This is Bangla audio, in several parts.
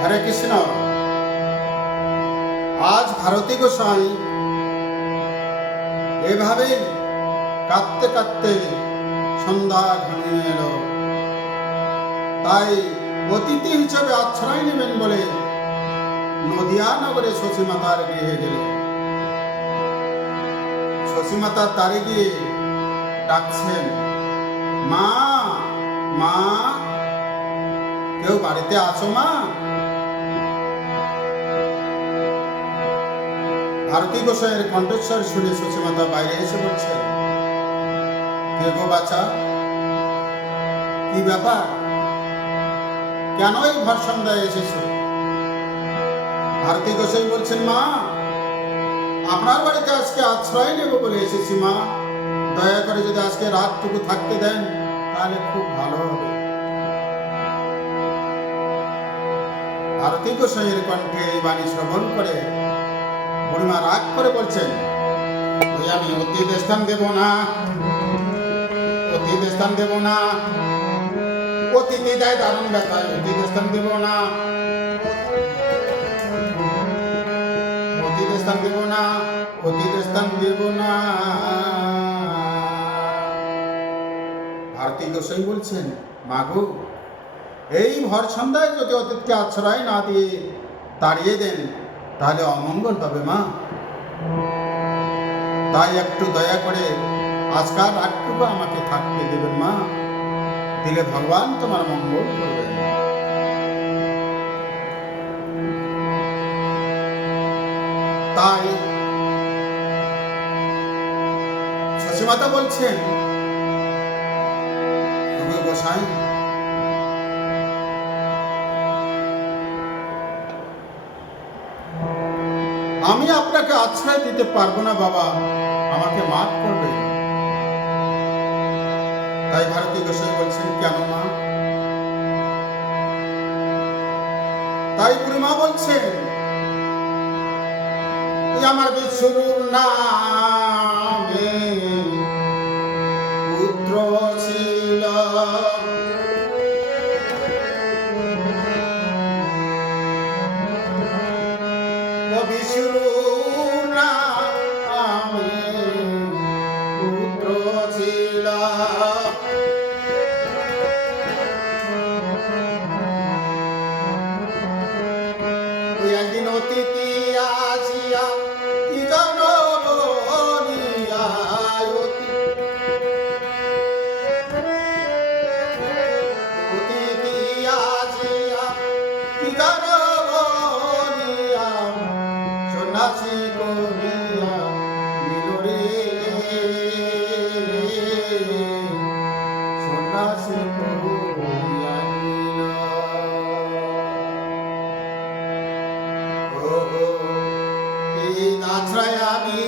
হরে কৃষ্ণ। আজ ভারতী গোসাই এভাবেই কাঁদতে কাঁদতে সন্ধ্যা ঘনিয়ে এলো। তাই অতিথি হিসেবে আশ্রয় নেবেন বলে নদিয়া নগরে শশীমাতার গৃহে গেলেন। শশীমাতার দ্বারে গিয়ে ডাকছেন, মা মা, কেউ বাড়িতে আছো মা? ভারতী গোসাইয়ের কণ্ঠস্বর শুনে শশীমাতা বাইরে এসে বলছে, কে গো বাছা, কি ব্যাপার, কেন এই ভর সন্ধ্যায় এসেছো? ভারতী গোসাই বলছেন, মা আপনার বাড়িতে আজকে আশ্রয় নেব বলে এসেছি মা, দয়া করে যদি আজকে রাতটুকু থাকতে দেন তাহলে খুব ভালো হবে। ভারতী গোসাইয়ের কণ্ঠে এই বাণী শ্রবণ করে বুড়িমা রাগ করে বলছেন, আমি অতীত স্থান দেব না, অতীত স্থান দেব না, অতিথি দেয় দারুণ ব্যথায়, অতীত স্থান দেব না, অতীত স্থান দেব না, অতীত স্থান দেব না। ভারতী গোসাই বলছেন, মাগো এই ভর সন্ধ্যায় যদি অতীতকে আশ্রয় না দিয়ে তাড়িয়ে দেন তাহলে অমঙ্গল হবে মা, তাই একটু দয়া করে আজকাল রাতটুকু আমাকে থাকতে দেবেন মা, দিলে ভগবান তোমার মঙ্গল করবেন। তাই শশীমাতা বলছেন, তুমি গোসাই আমি আপনাকে আশ্রয় দিতে পারবো না বাবা, আমাকে মাফ করবে। তাই ভারতী গোসাই বলছেন, কেন মা? তাই বুড়িমা বলছেন, আমার বিশ্বরূপ নামে পুত্র ছিল, বিশ্বরূপ নামে পুত্র ছিল, একদিন অতিথি আসিয়া কি জানো বলিয়া, অতিথি আসিয়া কি জানো বলিয়া, সন্ন্যাসী করিয়া নিল রে, সন্ন্যাসী করিয়া নিল। আশ্রয় আমি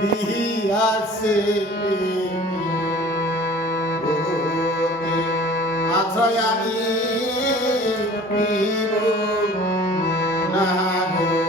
দিয়াছে আশ্রয় আমি না গো।